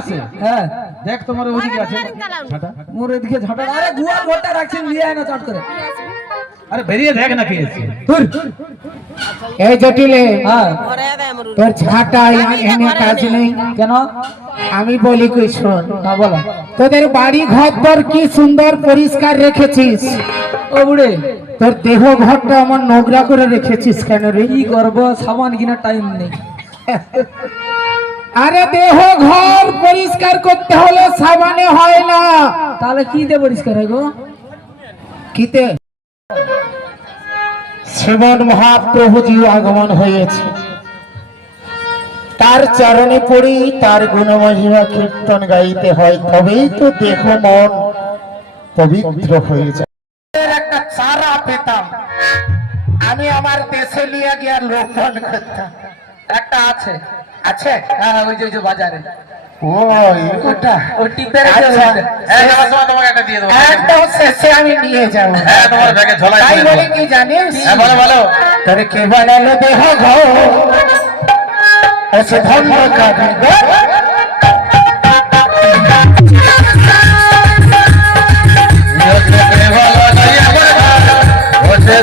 আছে। হ্যাঁ দেখ তোমার ওইদিকে আছে। মোর এদিকে ঝাঁটা। আরে গুয়া রাখছেন নিয়ে আয় না চট করে। আরে বেরিয়ে দেখ না কে আছে ধুর। এই জটিলে হ্যাঁ। তোর ঝাঁটা এনে কাজ নেই। কেন? আমি বলি কই শোন। না বলো। তোদের বাড়ি ঘর তোর কি সুন্দর পরিষ্কার রেখেছিস? ও বুড়ে। তোর দেহ ঘরটা আমার নোংরা করে রেখেছিস কেন রে? কি করব? সাবান কিনা টাইম নেই। আরে দেহ ঘর পরিষ্কার করতে হলে সাবানে হয় না। তাহলে কি দিয়ে পরিষ্কার হয় গো? কিতে? শ্রীমন মহাপ্রভুজি আগমন হয়েছে। তার চরণে পড়ি তার গুণমহিমা কীর্তন গাইতে হয় তবেই তো দেহ মন পবিত্র হয়ে যায়। একটা চারা পেতাম। আমি আমার দেশে নিয়ে গিয়ে রোপণ করতাম। একটা আছে। আছে? হ্যাঁ ওই যে ওই যে বাজারে। ওই ওটা। ওই টিপে রেখে আচ্ছা। হ্যাঁ সময় তোমাকে একটা দিয়ে দেবো। একদম শেষে আমি নিয়ে যাব। হ্যাঁ তোমার ব্যাগে ঝোলাই তাই বলে কি জানিস? হ্যাঁ বলো বলো। তোর কে বানালো দেহ ঘো এসে ধন্য কারিগর বসে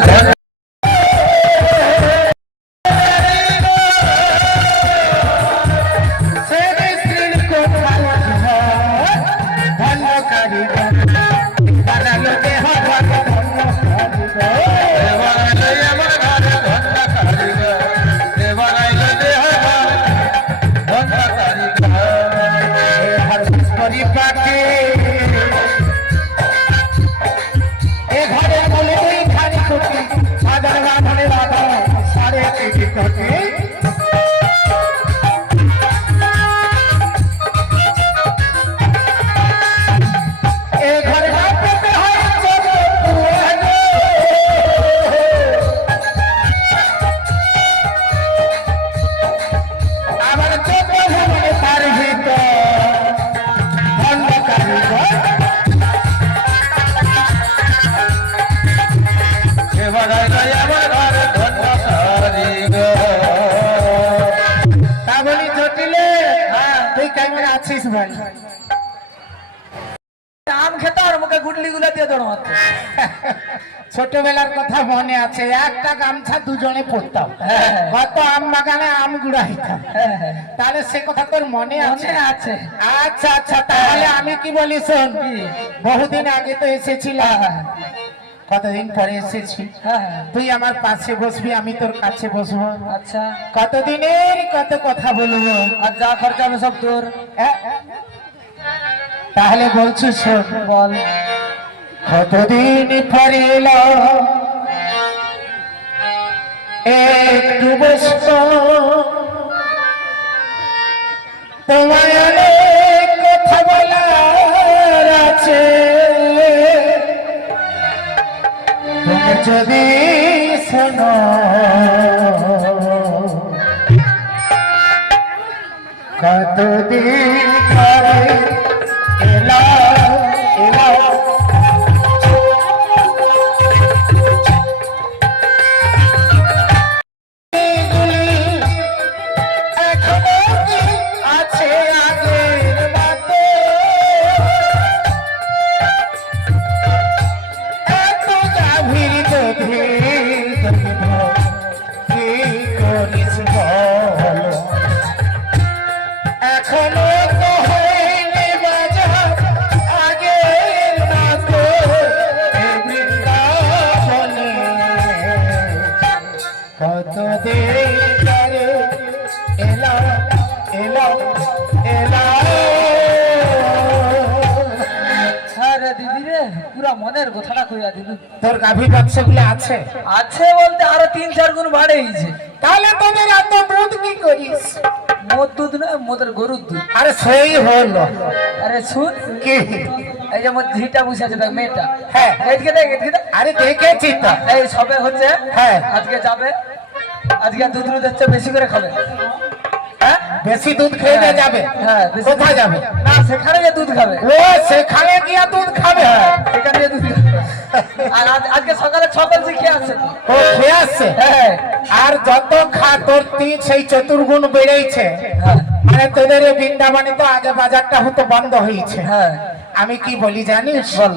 আম খেতে আর মুখে গুটলি গুলো দিয়ে দৌড় ছোটবেলার কথা মনে আছে একটা গামছা দুজনে পড়তাম হ্যাঁ। কত আম বাগানে আম গুড়াইতাম। তাহলে সে কথা তোর মনে আছে? আছে। আচ্ছা আচ্ছা তাহলে আমি কি বলি শোন? বহুদিন আগে তো এসেছিলাম। কতদিন পরে এসেছি? হ্যাঁ হ্যাঁ। তুই আমার পাশে বসবি আমি তোর কাছে বসবো। আচ্ছা। কতদিনের কত কথা বলব? আর যা খরচা হবে সব তোর? তাহলে বলছো বল, কতদিন পরে এলো একটু বসবো তোমায় অনেক কথা বলার আছে। তুমি যদি শোনো। কতদিন কত দেরে এলো এলো এলো হ্যাঁ রে দিদি রে পুরা মনের কথাটা কইয়া দিল। তোর গাভী বাচ্চাগুলো আছে? আছে বলতে আরও তিন চার গুণ বাড়ে গেছে তাহলে তোদের এত দুধ কি করিস? মোর দুধ নয় মোদের গরুর দুধ। আরে সেই হলো। আরে শুন কি? এই যে মোর ঝিটা বসে আছে দেখ মেয়েটা। হ্যাঁ। এদিকে দেখ এদিকে দেখ। আরে দেখেছি তো এই সবে হচ্ছে হ্যাঁ। আজকে যাবে। আজকে দুধ দুধ হচ্ছে বেশি করে খাবে। হ্যাঁ? বেশি দুধ খেয়ে দিয়ে যাবে? হ্যাঁ কোথায় যাবে? না সেখানে যে দুধ খাবে। ও সেখানে গিয়া দুধ খাবে? সেখানে যে দুধ আর আজকে সকালে ছকল শিখে আসছে। ও খেয়ে আসছে? হ্যাঁ। আর যত খা তোর তিন সেই চতুর্গুণ বেড়েছে হ্যাঁ। মানে তোদের বৃন্দাবনে তো আগে বাজারটা হতো বন্ধ হয়েছে। হ্যাঁ। আমি কি বলি জানিস? বল।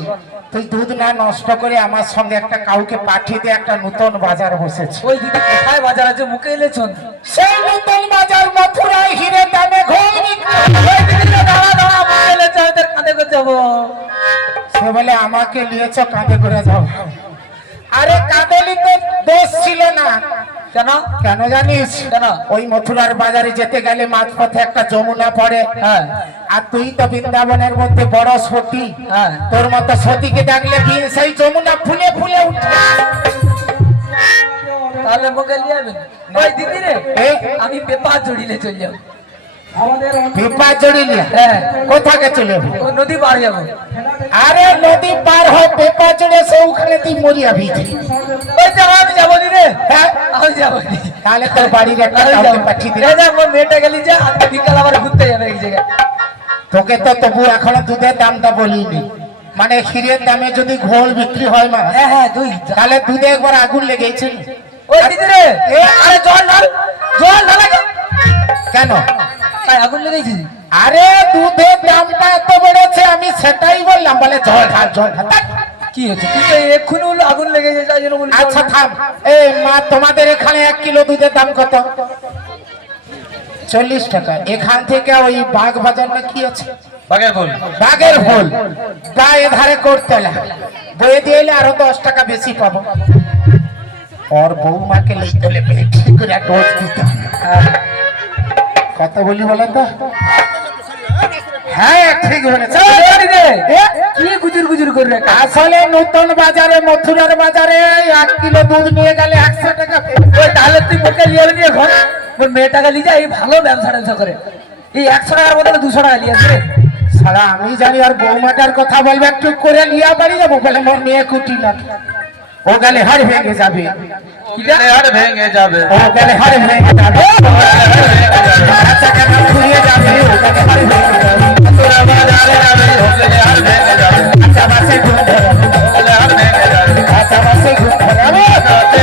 তুই দুধ না নষ্ট করে আমার সঙ্গে একটা কাউকে পাঠিয়ে দিয়ে একটা নতুন বাজার বসেছে ওই দিদি কোথায় বাজার আছে? মুখে এলেছন সেই নতুন বাজার মথুরায় হিরে দামে ঘোল দাঁড়া দাঁড়া মুখে এলেছে ওদের কাঁধে করে যাব। সে বলে আমাকে নিয়েছ কাঁধে করে যাও। আরে কাঁদেলিতে দোষ ছিল না। কেন? কেন জানিস? কেন? ওই মথুরার বাজারে যেতে গেলে মাঝপথে একটা যমুনা পড়ে। হ্যাঁ। আর তুই তো বৃন্দাবনের মধ্যে বড় সতী। হ্যাঁ। তোর মতো সতীকে দেখলে সেই যমুনা ফুলে ফুলে উঠে। তাহলে মুখে নিয়ে যাবেন ওই দিদি রে আমি পেপার জড়িলে চলে যাব। পিপা জড়িলি হ্যাঁ। কোথাকে চলে নদী পার যাব। আরে নদী পার হয় পেপা চড়ে সে ওখানে তুই ওই তো আমি যাব নি রে। হ্যাঁ? আমি যাব তাহলে তোর বাড়ির একটা কাউকে। পাঠিয়ে আমার মেয়েটা গেলি যে আজকে বিকাল আবার ঘুরতে যাবে এক জায়গায়। তোকে তো তবু এখনও দুধের দামটা বলিনি। মানে ক্ষীরের দামে যদি ঘোল বিক্রি হয় মা হ্যাঁ হ্যাঁ দুই তাহলে দুধে একবার আগুন লেগেছে ওই দিদি রে আরে জল ঢাল জল ঢালা কেন? কেন আগুন লেগেছি? আরে দুধের দামটা এত বেড়েছে আমি সেটাই বললাম। বলে জল ঢাল জল ঢাল কি হচ্ছে? তুই তো এক্ষুনি আগুন লেগেছে তাই জন্য বলি আচ্ছা থাম। এই মা তোমাদের এখানে এক কিলো দুধের দাম কত? চল্লিশ টাকা। এখান থেকে ওই বাঘ বাজার না কি আছে? বাঘের ফুল। বাঘের ফুল। গায়ে ধারে করতে বয়ে দিয়ে এলে আরও দশ টাকা বেশি পাবো। ওর বৌমাকে লইতে হলে বেশি করে ডোজ দিতে হবে। কত বলি বলেন তো? হ্যাঁ ঠিক বলেছে এ, কি গুজুর গুজুর করে রাখা আসলে নতুন বাজারে মথুরার বাজারে এক কিলো দুধ নিয়ে গেলে একশো টাকা। তাহলে তুই নিয়ে মেয়েটাকে নিয়ে যা এই ভালো ব্যবসা ট্যাবসা করে। এই একশো টাকার বদলে দুশো টাকা নিয়ে আসবে। সারা আমি জানি আর বৌমাটার কথা বলবে একটু করে নিয়ে বাড়ি যাব বলে মোর মেয়ে কুটি না ও গেলে হাড় ভেঙে যাবে আর ভেঙে যাবে ও গেলে হাড় ভেঙে যাবে আচ্ছা কেন ঘুরিয়ে যাবে ও গেলে হাড় ভেঙে যাবে তোরা বাজারে যাবে হোটেলে আর ভেঙে যাবে আচ্ছা বাসে ঘুম ধরে হোটেলে আর ভেঙে যাবে আচ্ছা বাসে ঘুম ধরে আমি খালিতে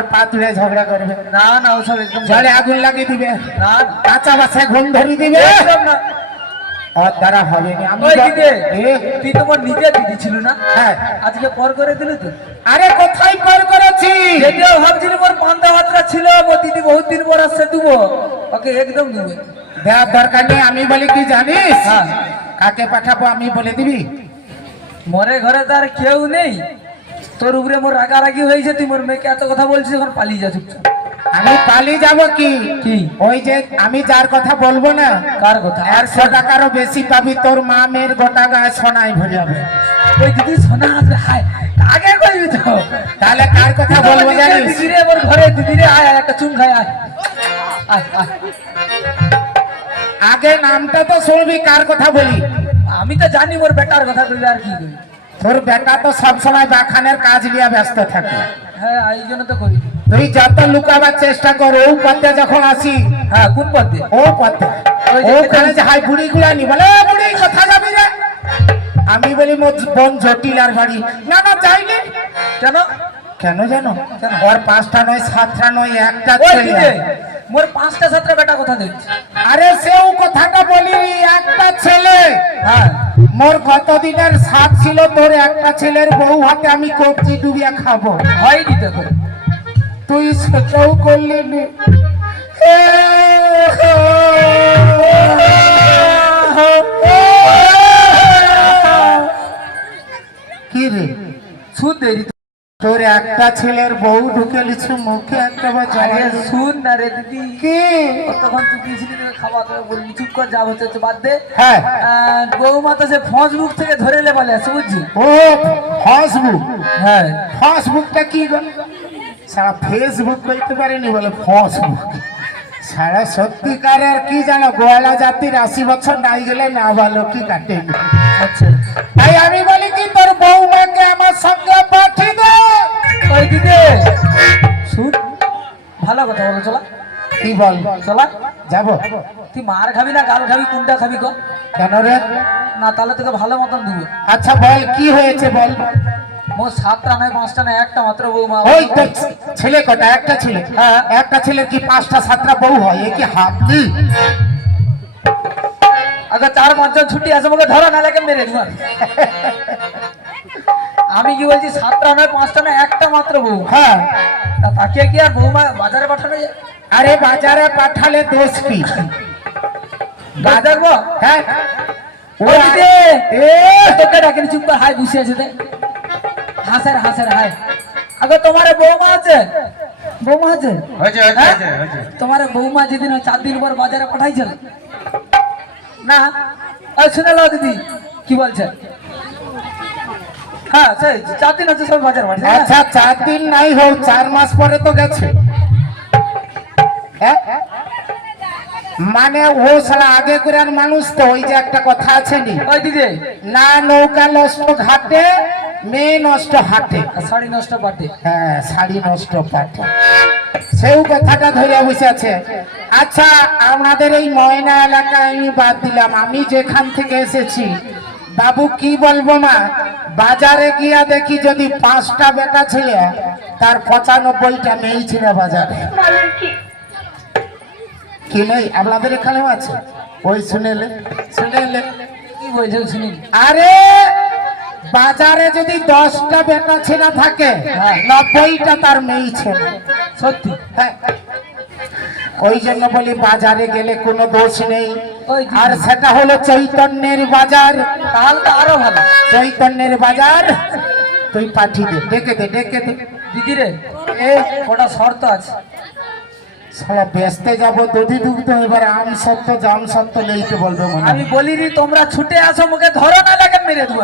উপর পা তুলে ঝগড়া করবে। না না ওসব একদম জলে আগুন লাগিয়ে দিবে। না কাঁচা বাসে ঘুম ধরি দিবে। না। ওর দ্বারা হবে আমি ওই যা- দিদি এ, তুই তোমার নিজের দিদি ছিল না? হ্যাঁ। আজকে পর করে দিলি তো? আরে কোথায় কল করেছি? যদিও ভাবছিলি মোর পান্তা ভাতটা ছিল মোর দিদি বহুত দিন পর আসছে দুবো ওকে একদম দুবো দেওয়ার দরকার নেই আমি বলি কি জানিস? হ্যাঁ। কাকে পাঠাবো আমি বলে দিবি? মরে ঘরে তার কেউ নেই। তোর উপরে মোর রাগারাগি হয়েছে তুই মোর মেয়েকে এত কথা বলছিস এখন পালিয়ে যা চুপচাপ। আমি পালিয়ে যাব কি? কি? ওই যে আমি যার কথা বলব না কার কথা? আর একশো টাকারও বেশি পাবি তোর মা মেয়ের গোটা গায়ে সোনায় ভরে যাবে। ওই দিদি সোনা আসবে হায় আগে কইবি তো? তাহলে কার কথা বলব জানিস? দিদি রে মোর ঘরে দিদি রে আয় একটা চুম খায় আয়। আয় আয়। আগে নামটা তো শুনবি কার কথা বলি? আমি তো জানি মোর বেটার কথা কইবে আর কি কইবি? তোর বেটা তো সবসময় বাখানের কাজ নিয়ে ব্যস্ত থাকে। হ্যাঁ এই জন্য তো করি। তুই যত লুকাবার চেষ্টা কর ও পথে যখন আসি হ্যাঁ কোন পথে? ও পথে। ওখানে যে হাই বুড়ি গুলা নি বলে "এ বুড়ি কোথা যাবি রে? আমি বলি মোর বোন জটিলার বাড়ি। না না যাইনি। কেন? কেন জানো? ওর পাঁচটা নয় সাতটা নয় একটা ছেলে মোর পাঁচটা সাতটা বেটা কথা দেখছি আরে সেও কথাটা বলি একটা ছেলে। হ্যাঁ মোর কতদিনের সাথ ছিল তোর একটা ছেলের বউ হাতে আমি কবজি ডুবিয়া খাব। হয়নি তো করে তুই সেটাও করলি নি। কি রে? সুদ দেরি। তোর একটা ছেলের বউ ঢুকে লিছে মুখে একটা আরে শুন না রে দিদি। কি? তখন তুই তোকে খাওয়া তোকে বললি চুপ কর যা হচ্ছে হচ্ছে বাদ দে। হ্যাঁ। বৌমা তো সে ফেসবুক থেকে ধরে লে বলে আছে বুঝছি ও ফেসবুক? হ্যাঁ। ফেসবুকটা কি গো? সারা ফেসবুক করতে পারেনি বলে ফেসবুক। সারা সত্যিকারের কি জানো গোয়ালা জাতির আশি বছর নাই গেলে না ভালো কি কাটেনি দিদি শুন ভালো কথা বলো চলা। কি বল? চলা। যাব। তুই মার খাবি না গাল খাবি কোনটা খাবি কর কেন রে? না তাহলে তোকে ভালো মতন দিব। আচ্ছা বল কি হয়েছে বল? মোর সাতটা নয় পাঁচটা নয় একটা মাত্র বৌমা ওই তো ছেলে কটা একটা ছেলে। হ্যাঁ। একটা ছেলের কি পাঁচটা সাতটা বউ হয়? এ কি হাতলি আগে চার পাঁচজন ছুটি আছে আমাকে ধরো না লাগে মেরে দিবার আমি কি বলছি সাতটা নয় পাঁচটা নয় একটা মাত্র বউ? হ্যাঁ। তা তাকে কি আর বৌমা বাজারে পাঠানো যায়? আরে বাজারে পাঠালে দোষ কি? বাজ হ্যাঁ। ওই দিদি! এ তোকে ডাকিনি চুপ কর হাই বসে আছে দে। হাসের হাসের হাই। আগে তোমার বৌমা আছে? বৌমা আছে? হ্যাঁ? তোমার বৌমা যেদিন ওই চার দিন পর বাজারে পাঠাইছিল। না? শুনে নাও দিদি কি বলছে? হ্যাঁ সেই চার দিন হচ্ছে সব বাজার পাঠাই আচ্ছা চার দিন নাই হোক চার মাস পরে তো গেছে। হ্যাঁ? মানে ও সারা আগে করে আর মানুষ তো ওই যে একটা কথা আছে নি? না নৌকা নষ্ট ঘাটে মেয়ে নষ্ট হাটে। শাড়ি নষ্ট পাটে। হ্যাঁ শাড়ি নষ্ট পাটে। সেও কথাটা ধরে বসে আছে। আচ্ছা আমাদের এই ময়না এলাকায় আমি বাদ দিলাম। আমি যেখান থেকে এসেছি বাবু কি বলব মা? বাজারে গিয়া দেখি যদি পাঁচটা বেটা ছেলে তার পঁচানব্বইটা মেয়ে ছিল বাজারে। কি নেই আপনাদের এখানেও আছে? ওই শুনেলে শুনেলে আরে বাজারে যদি দশটা বেটা ছেলে থাকে হ্যাঁ। নব্বইটা তার মেয়ে ছেলে। সত্যি? হ্যাঁ। ওই জন্য বলি বাজারে গেলে কোনো দোষ নেই। ওই আর সেটা হলো চৈতন্যের বাজার। তাহলে তো আরও ভালো। চৈতন্যের বাজার তুই পাঠিয়ে দে ডেকে দে ডেকে দে। দিদি রে এ ওটা শর্ত আছে। সালা বেচতে যাব দধি দুগ্ধ এবার আম সত্য জাম সত্য লইতে বলবে মনে আমি বলি রে তোমরা ছুটে আসো মুখে ধরো না লাগে মেরে দেবো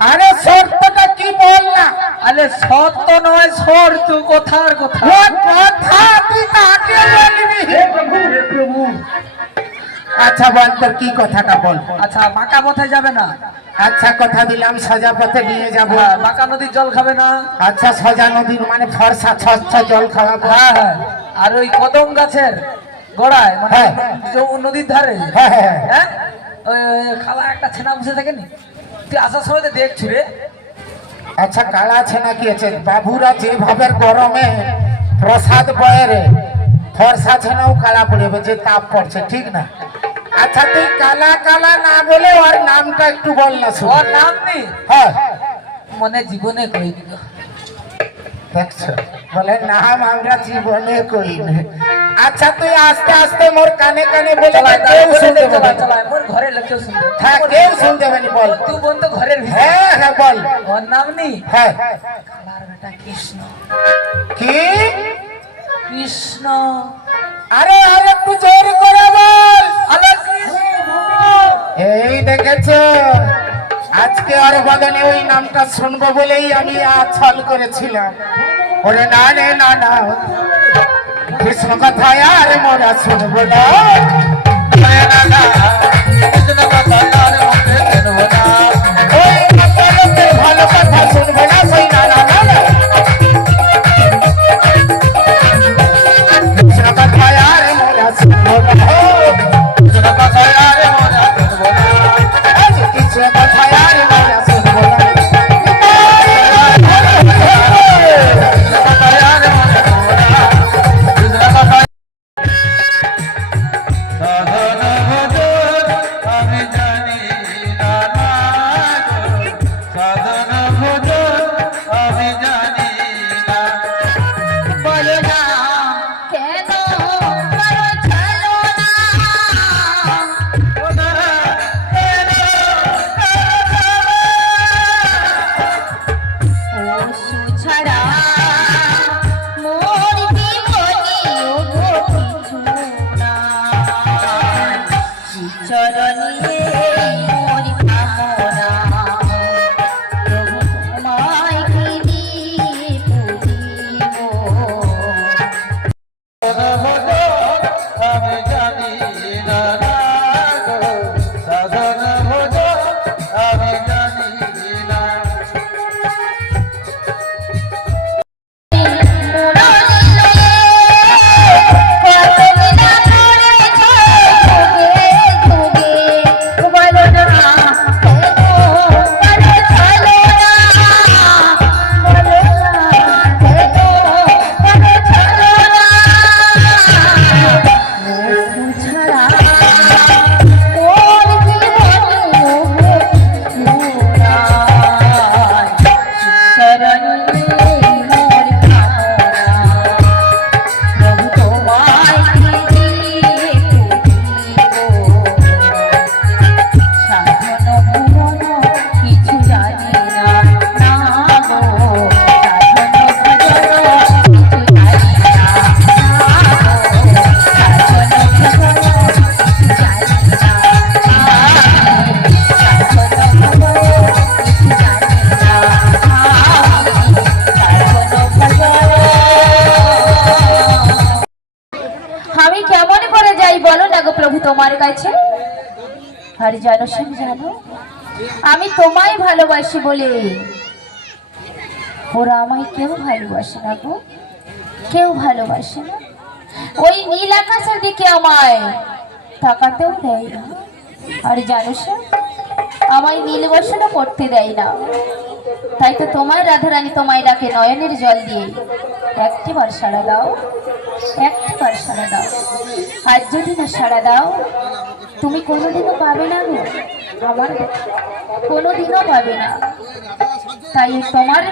আরে শর্তটা কি বল না? আরে সত্য নয় শর্ত কথার কথা। ও কথা তুই কাকে বলবি? হে প্রভু হে প্রভু। আচ্ছা বল তোর কি কথাটা বল? আচ্ছা বাঁকা পথে যাবে না? আচ্ছা কথা দিলাম সাজা পথে নিয়ে যাব। হ্যাঁ, বাঁকা নদীর জল খাবে না? আচ্ছা সাজা নদীর মানে ফর্সা ছচ্ছ জল খাওয়াবো। হ্যাঁ হ্যাঁ। আর ওই কদম গাছের গোড়ায় মানে হ্যাঁ। যে নদীর ধারে হ্যাঁ হ্যাঁ হ্যাঁ। খালা একটা ছেনা বসে থাকে নি তুই আসার সময় তো দেখছি রে। আচ্ছা কালা আছে নাকি? আছে বাবুরা যেভাবে গরমে প্রসাদ বয়েরে ফর্সা ছেনাও কালা পড়বে যে তাপ পড়ছে ঠিক না? আচ্ছা তুই কালা কালা না বলে ওর নামটা একটু বল না ওর নাম নেই হ্যাঁ। মনে জীবনে কই দিল দেখছ? বলে নাম আমরা জীবনে কই না আচ্ছা তুই আস্তে আস্তে মোর কানে কানে বলে কেউ শুনতে পাবে। না। মোর ঘরে লোক কেউ শুনবে হ্যাঁ কেউ শুনতে পাবি বল। তুই বোন তো ঘরের হ্যাঁ হ্যাঁ বল। ওর নাম নেই হ্যাঁ। আমার বেটা কৃষ্ণ। কি? কৃষ্ণ। আরে আর একটু জোর করে বল। আরে কৃষ্ণ। এই দেখেছ? আজকে আর বদলে ওই নামটা শুনব বলেই আমি আছল করেছিলাম। ওরে না রে না না। কৃষ্ণ কথা আর মোরা শুনব না আর জানো? আমি তোমায় ভালোবাসি বলে। ওরা আমায় কেউ ভালোবাসে না গো। কেউ ভালোবাসে না। ওই নীল আকাশের দিকে আমায় তাকাতেও দেয় না। আর জানো সে, আমায় নীল বর্ষণও করতে দেয় না। তাই তো তোমার রাধারানী তোমায় ডাকে নয়নের জল দিয়ে। একটি বার সাড়া দাও একটি বার সাড়া দাও। আর যদি না সাড়া দাও তুমি কোনোদিনও পাবে না গো আমার কোনোদিনও পাবে না। তাই তোমার